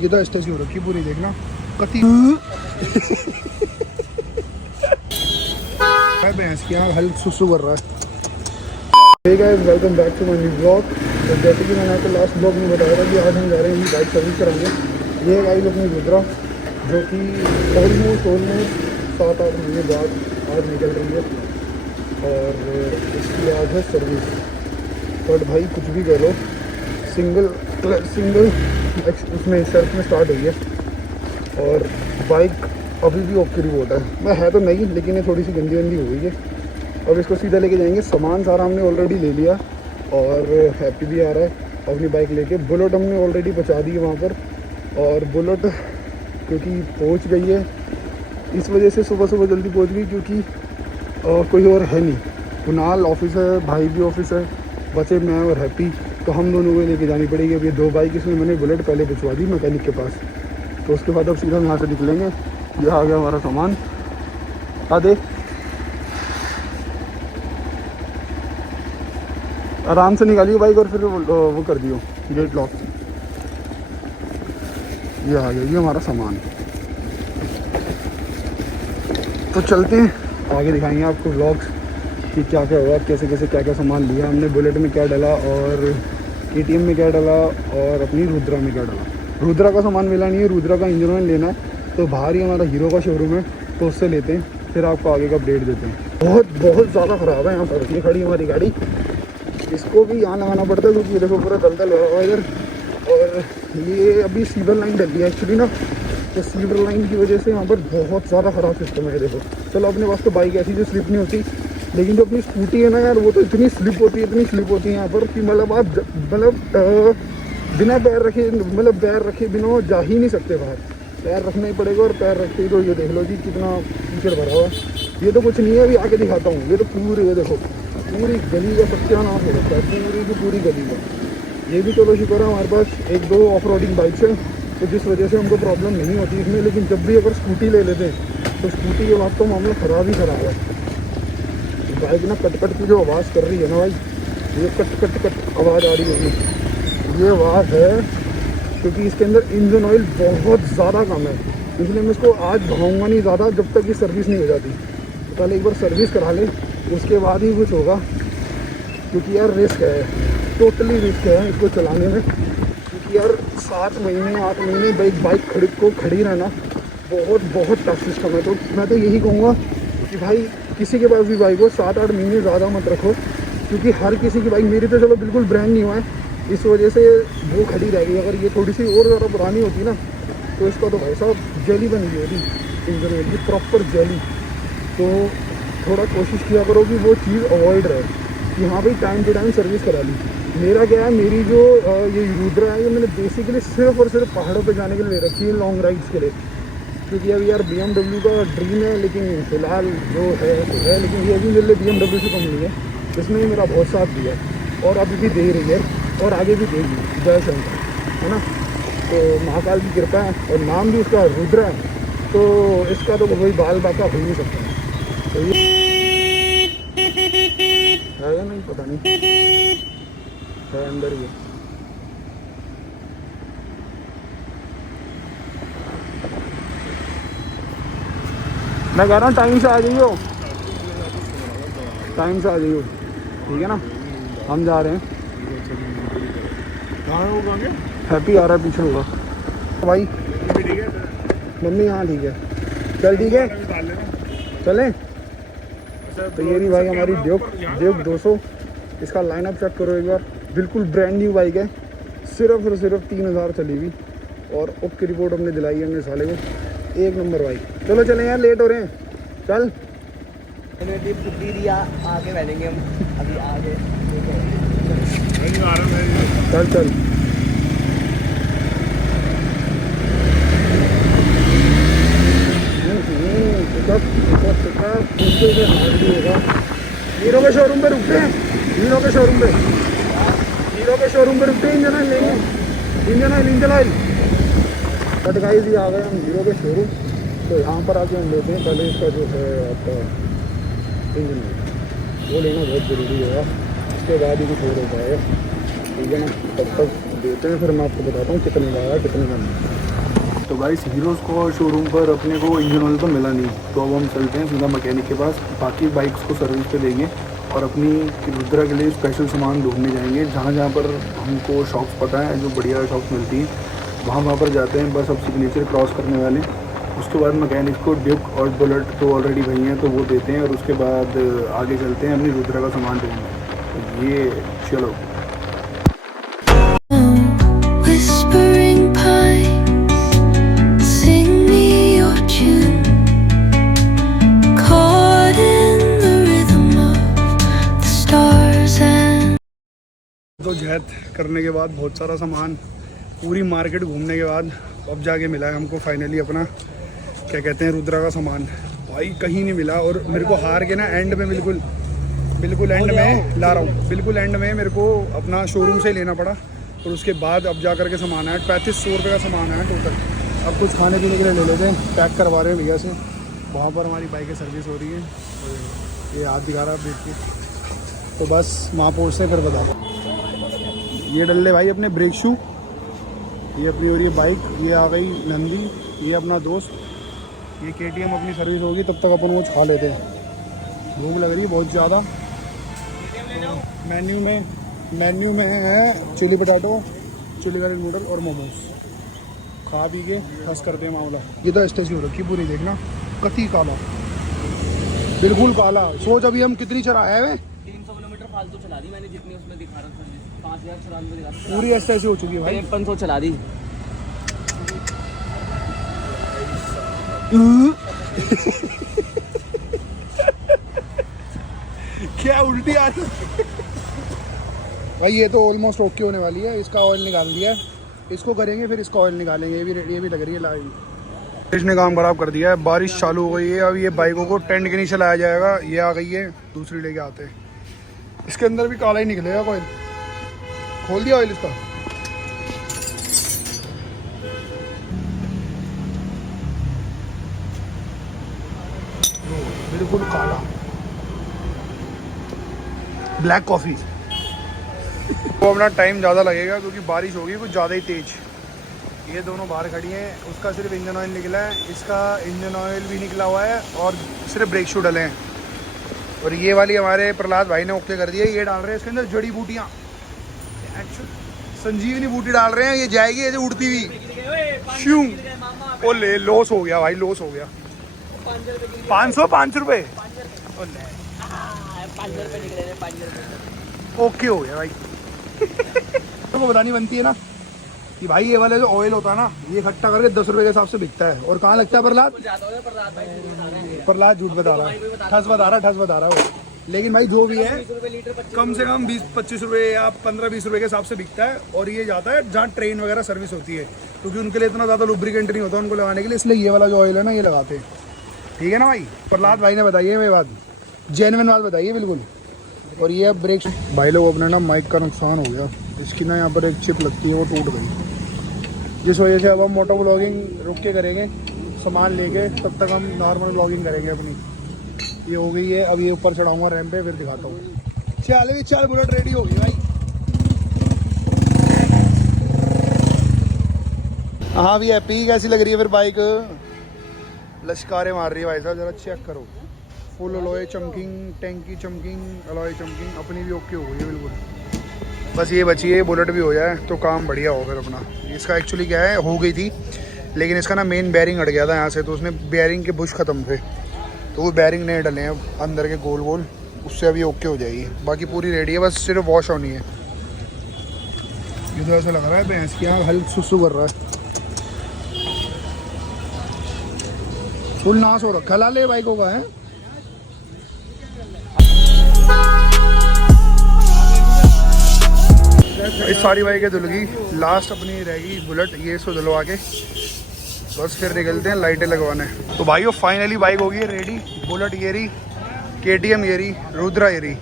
कितना स्टेज हो रखी पूरी देखना कति भैंस की यहाँ हल सुसु कर रहा है। Hey guys, welcome back to my new blog. तो जैसे कि मैंने आपको लास्ट ब्लॉग में बताया था कि आज हम जा रहे हैं बाइक सर्विस कराएंगे। ये गाइस अपनी रुद्रा जो कि ऑलमोस्ट 7-8 महीने बाद आज निकल रही है और इसकी आज है सर्विस। बट भाई कुछ भी कह लो, सिंगल उसमें सेल्फ में स्टार्ट हुई है और बाइक अभी भी ओके रिपोर्ट है। मैं है तो नहीं, लेकिन ये थोड़ी सी गंदी हो गई है। अब इसको सीधा लेके जाएंगे। सामान सारा हमने ऑलरेडी ले लिया और हैप्पी भी आ रहा है अपनी बाइक लेके। बुलेट हमने ऑलरेडी पहुंचा दी है वहाँ पर, और बुलेट क्योंकि पहुंच गई है इस वजह से सुबह जल्दी पहुंच गई, क्योंकि कोई और है नहीं। कुणाल ऑफिस है, भाई भी ऑफिस है, बचे मैं और हैप्पी, तो हम दोनों को लेके जानी पड़ेगी। अब ये 2 बाइक इसमें मैंने बुलेट पहले भिजवा दी मैकेनिक के पास, तो उसके बाद अब सीधा यहाँ से निकलेंगे। ये आ गया हमारा सामान। आ दे, आराम से निकालियो बाइक और फिर वो कर दियो गेट लॉक। ये आ गया ये हमारा सामान। तो चलते हैं, आगे दिखाएंगे आपको व्लॉग्स कि क्या क्या हुआ, कैसे क्या क्या सामान लिया हमने, बुलेट में क्या डाला और KTM में क्या डाला और अपनी रुद्रा में क्या डाला। रुद्रा का सामान मिला नहीं है, रुद्रा का इंजन ऑयल लेना है, तो बाहर ही हमारा हीरो का शोरूम है, तो उससे लेते हैं, फिर आपको आगे का अपडेट देते हैं। बहुत ज़्यादा ख़राब है यहाँ पर। ये खड़ी हमारी गाड़ी, इसको भी यहाँ लगाना पड़ता है क्योंकि ये देखो पूरा दलदल हुआ इधर। और ये अभी सीवर लाइन डली है एक्चुअली ना, तो सीवर लाइन की वजह से यहाँ पर बहुत ज़्यादा ख़राब सिस्टम है। देखो चलो, अपने पास तो बाइक ऐसी जो स्लिप नहीं होती, लेकिन जो अपनी स्कूटी है ना यार, वो तो इतनी स्लिप होती है यहाँ पर कि मतलब आप बिना पैर रखे बिना जा ही नहीं सकते बाहर। पैर रखना ही पड़ेगा, और पैर रखते ही तो ये देख लो जी कितना कीचड़ भरा हुआ है। ये तो कुछ नहीं है, अभी आके दिखाता हूँ। ये तो पूरी, ये देखो पूरी गली का सत्यानाश हो रखा है, पूरी गली का। ये भी चलो शुक्र है हमारे पास 1-2 ऑफ रोडिंग बाइक्स हैं, तो जिस वजह से हमको प्रॉब्लम नहीं होती इसमें। लेकिन जब भी अगर स्कूटी ले लेते हैं तो स्कूटी के बाद तो मामला ख़राब ही ख़राब है। बाइक ना कट की जो आवाज़ कर रही है ना भाई, ये कट आवाज़ आ रही होगी, ये आवाज़ है क्योंकि इसके अंदर इंजन ऑयल बहुत ज़्यादा कम है। इसलिए मैं इसको आज भगाऊंगा नहीं ज़्यादा जब तक ये सर्विस नहीं हो जाती। तो पहले एक बार सर्विस करा ले, उसके बाद ही कुछ होगा, क्योंकि यार रिस्क है, टोटली रिस्क है इसको चलाने में। क्योंकि यार 7 महीने 8 महीने बाइक खड़ी रहना बहुत टफ सिस्टम है। तो मैं तो यही कहूँगा कि भाई किसी के पास भी बाइक हो 7-8 महीने ज़्यादा मत रखो, क्योंकि हर किसी की बाइक, मेरी तो चलो बिल्कुल ब्रांड नहीं हुआ है, इस वजह से वो खड़ी रहेगी। अगर ये थोड़ी सी और ज़्यादा पुरानी होती ना, तो इसका तो भाई साहब जेली बन गई होती इंजन ऑयल की, प्रॉपर जेली। तो थोड़ा कोशिश किया करो कि वो चीज़ अवॉइड रहे कि हाँ भाई टाइम टू टाइम सर्विस करा ली। मेरा क्या है, मेरी जो ये रुद्रा है, ये मैंने बेसिकली सिर्फ और सिर्फ पहाड़ों पे जाने के लिए ले रखी है, लॉन्ग राइड्स के लिए। क्योंकि अभी यार BMW का ड्रीम है, लेकिन फ़िलहाल जो है तो है, लेकिन ये भी मेरे लिए BMW से कम नहीं है। इसमें भी मेरा बहुत साथ दिया और अभी भी दे रही है और आगे भी देगी, जय शंकर, है ना। तो महाकाल की कृपा है, और नाम भी उसका रुद्रा है, तो इसका तो वही बाल बाका हो नहीं सकता। तो ये है या नहीं पता नहीं, है अंदर ही। मैं कह रहा हूँ टाइम से आ जाइयो, ठीक है ना। हम जा रहे हैं, कहाँ होगा क्या? हैप्पी आ रहा है पीछे होगा भाई। ठीक है, मम्मी यहाँ ठीक है, चल ठीक है चलें। तो ये रही भाई हमारी ड्यूक 200। इसका लाइनअप चेक करो एक बार, बिल्कुल ब्रांड न्यू बाइक है, सिर्फ और सिर्फ 3000 चली हुई, और ओके रिपोर्ट हमने दिलाई है हमने साले को, 1 नंबर बाइक। चलो चलें यार, लेट हो रहे हैं, चल। छुट्टी दिया, आगे बैठेंगे हम अभी आगे। चल हीरो के शोरूम पे रुकते हैं, हीरो के शोरूम पे रुकते हैं, इंजन ऑयल लेंगे, इंजन ऑयल। बट गाइस ये आ गए हम हीरो के शोरूम, तो यहाँ पर आके हम लेते हैं पहले इसका जो है आपका इंजन ऑयल, वो लेना बहुत ज़रूरी होगा, उसके बाद ही कुछ और हो पाएगा, ठीक है ना। तब तक देते हैं, फिर मैं आपको बताता हूँ कितने का आया कितने का नहीं। तो गाइस हीरोज़ को शोरूम पर अपने को इंजन ऑयल तो मिला नहीं, तो अब हम चलते हैं सीधा मैकेनिक के पास, बाकी बाइक्स को सर्विस पे देंगे और अपनी रुद्रा के लिए स्पेशल सामान ढूंढने जाएंगे। जहाँ जहाँ पर हमको शॉप्स पता है जो बढ़िया शॉप्स मिलती हैं वहाँ पर जाते हैं। बस अब सिग्नेचर क्रॉस करने वाले हैं, उसके बाद मैकेनिक को ड्यूक और बुलेट तो ऑलरेडी वही हैं तो वो देते हैं और उसके बाद आगे चलते हैं अपनी रुद्रा का सामान ढूंढने। तो ये चलो। Whispering pines, sing me your tune. Caught in the rhythm of the stars and तो जहद करने के बाद बहुत सारा सामान पूरी मार्केट घूमने के बाद अब जाके मिला है हमको फाइनली अपना क्या कहते हैं रुद्रा का सामान। भाई कहीं नहीं मिला और मेरे को हार के ना एंड में बिल्कुल एंड में ला रहा हूँ, बिल्कुल एंड में मेरे को अपना शोरूम से लेना पड़ा और उसके बाद अब जा करके सामान आया। 3500 रुपये का सामान आया टोटल। अब कुछ खाने पीने के लिए ले लेते हैं, पैक करवा रहे हैं भैया से। वहाँ पर हमारी बाइक की सर्विस हो रही है और ये हाथ दिखा रहा है देख के, तो बस वहाँ पहुँचते फिर बता। ये डल ले भाई अपने ब्रेक शू, ये अपनी और ये बाइक, ये आ गई नंदी, ये अपना दोस्त, ये KTM अपनी सर्विस होगी तब तक अपन वो खा लेते हैं। भूख लग रही है बहुत ज़्यादा। मेन्यू में है चिली पटाटो, चिली वाले नूडल और मोमोज। खा पी के बस करते हैं मामला। ये तो स्टेशन हो रखी पूरी, देखना कती काला, बिल्कुल काला। सोच अभी हम कितनी चलाए हुए, 300 किलोमीटर फालतू चला दी मैंने, जितनी उसमें दिखा रहा था 5094 दिखा रहा पूरी ऐसी हो चुकी है भाई। 5300 चला दी। क्या उल्टी आ रही भाई। ये तो ऑलमोस्ट ओके होने वाली है। इसका ऑयल निकाल दिया है, इसको करेंगे फिर इसका ऑयल निकालेंगे। ये भी लग रही है लाइन। इसने काम खराब कर दिया है, बारिश चालू हो गई है। अब ये बाइकों को टेंट के नीचे लाया जाएगा। ये आ गई है, दूसरी लेके आते हैं। इसके अंदर भी काला ही निकलेगा ऑयल। खोल दिया ऑयल इसका। बिल्कुल काला ब्लैक कॉफ़ी। तो अपना टाइम ज़्यादा लगेगा क्योंकि बारिश होगी कुछ ज़्यादा ही तेज़। ये दोनों बाहर खड़ी हैं, उसका सिर्फ इंजन ऑयल निकला है, इसका इंजन ऑयल भी निकला हुआ है और सिर्फ ब्रेक शू डले हैं। और ये वाली हमारे प्रहलाद भाई ने ओके कर दिया। ये डाल रहे हैं इसके अंदर जड़ी बूटियाँ, संजीवनी बूटी डाल रहे हैं। ये जाएगी ऐसे उड़ती हुई श्यूं। ओ ले, लॉस हो गया भाई, लॉस हो गया। 500 रुपये ओके हो गया भाई। तो बतानी बनती है ना कि भाई ये वाला जो ऑयल होता है ना, ये इकट्ठा करके 10 रुपये के हिसाब से बिकता है। और कहाँ लगता है प्रहलाद? प्रहलाद झूठ बता रहा है, ठस बता रहा है। लेकिन भाई जो भी है कम से कम 20-25 रुपये या 15-20 रुपये के हिसाब से बिकता है। और ये जाता है जहाँ ट्रेन वगैरह सर्विस होती है, क्योंकि उनके लिए इतना ज़्यादा लुब्रिकेंट नहीं होता उनको लगाने के लिए, इसलिए ये वाला जो ऑयल है ना ये लगाते हैं। ठीक है ना भाई? प्रहलाद भाई ने बताइए मेरी बात, जेन्युइन बात बताइए बिल्कुल। और ये अब ब्रेक भाई लोग अपने ना माइक का नुकसान हो गया, इसकी ना यहाँ पर एक चिप लगती है वो टूट गई, जिस वजह से अब हम मोटो ब्लॉगिंग रुक के करेंगे सामान लेके, तब तक हम नॉर्मल ब्लॉगिंग करेंगे अपनी। ये हो गई है, अब ये ऊपर चढ़ाऊँगा रैंप पे, फिर दिखाता हूँ। चल बुलेट रेडी हो गई भाई। हाँ भी हैप्पी, कैसी लग रही है फिर बाइक? लश्कारे मार रही है भाई साहब, जरा चेक करो। फुल अलॉय चमकिंग, टैंकी चमकिंग, अलॉय चमकिंग, अपनी भी ओके हो गई है बिल्कुल। बस ये बची है, बुलेट भी हो जाए तो काम बढ़िया हो फिर अपना। इसका एक्चुअली क्या है, हो गई थी लेकिन इसका ना मेन बेयरिंग अट गया था यहाँ से, तो उसने बेयरिंग के बुश ख़त्म थे तो वो बेयरिंग नहीं डले हैं अब अंदर के गोल गोल, उससे अभी ओके हो जाएगी। बाकी पूरी रेडी है, बस सिर्फ वॉश होनी है। ये तो ऐसा लग रहा है भैंस की यहाँ हल्क सुसु कर रहा है, फुल नाश हो रखा लाले बाइकों का है। इस सारी बाइकें धुल गई, लास्ट अपनी रहेगी बुलेट, ये इसको धुलवा के बस फिर निकलते हैं लाइटें लगवाने। तो भाई वो फाइनली बाइक होगी रेडी। बुलेट ये रही, KTM ये रही, रुद्रा ये रही,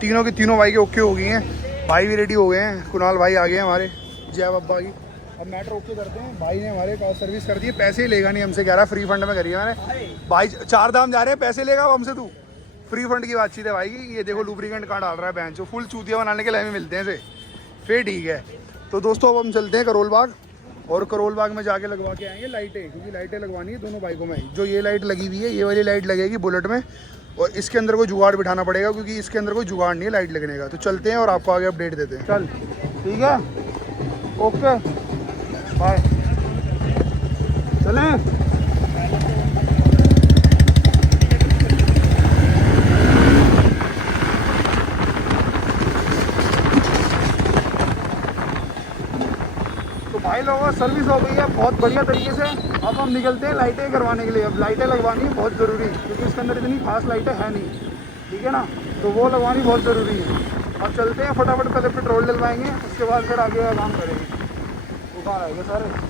तीनों की तीनों बाइकें ओके हो गई हैं। भाई भी रेडी हो गए हैं, कुणाल भाई आ गए हैं हमारे, जय बाबा की। अब मैटर ओके करते हैं। भाई ने हमारे कार सर्विस कर दी है, पैसे ही लेगा नहीं हमसे, कह रहा है फ्री फंड में करी है मैंने। भाई 4 धाम जा रहे हैं, पैसे लेगा हमसे तू? फ्री फंड की बातचीत है भाई की। ये देखो लुब्रिकेंट कहाँ डाल रहा है बेंच, फुल चूतिया बनाने के लिए हमें मिलते हैं से। फिर ठीक है। तो दोस्तों अब हम चलते हैं करोल बाग और करोल बाग में जाके लगवा के आएंगे लाइटें, क्योंकि लाइटें लगवानी है दोनों बाइकों में। जो ये लाइट लगी हुई है, ये वाली लाइट लगेगी बुलेट में, और इसके अंदर कोई जुगाड़ बिठाना पड़ेगा, क्योंकि इसके अंदर कोई जुगाड़ नहीं है लाइट लगने का। तो चलते हैं और आपको आगे अपडेट देते हैं। चल ठीक है, ओके बाय, चलें। भाई लोगों सर्विस हो गई है बहुत बढ़िया तरीके से। अब हम निकलते हैं लाइटें करवाने के लिए। अब लाइटें लगवानी है बहुत ज़रूरी, क्योंकि इसके अंदर इतनी खास लाइटें हैं नहीं, ठीक है ना, तो वो लगवानी बहुत ज़रूरी है। अब चलते हैं फटाफट, पहले पेट्रोल डलवाएंगे, उसके बाद फिर आगे का काम करेंगे। वो कहाँ आएगा सारे।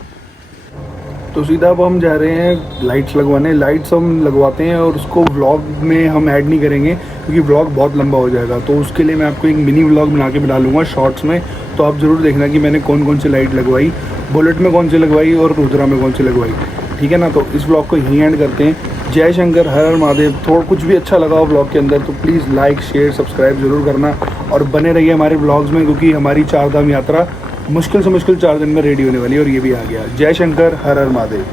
तो सीधा अब हम जा रहे हैं लाइट्स लगवाने। लाइट्स हम लगवाते हैं और उसको व्लॉग में हम ऐड नहीं करेंगे, क्योंकि व्लॉग बहुत लंबा हो जाएगा। तो उसके लिए मैं आपको एक मिनी व्लॉग बना के डालूंगा शॉर्ट्स में। तो आप ज़रूर देखना कि मैंने कौन कौन सी लाइट लगवाई, बुलेट में कौन सी लगवाई और रुद्रा में कौन सी लगवाई, ठीक है ना। तो इस व्लॉग को यहीं एंड करते हैं। जय शंकर, हर हर महादेव। थोड़ा कुछ भी अच्छा लगा हो व्लॉग के अंदर तो प्लीज़ लाइक शेयर सब्सक्राइब ज़रूर करना, और बने रहिए हमारे व्लॉग्स में, क्योंकि हमारी 4 धाम यात्रा मुश्किल से मुश्किल 4 दिन में रेडी होने वाली है, और ये भी आ गया। जय शंकर, हर हर महादेव।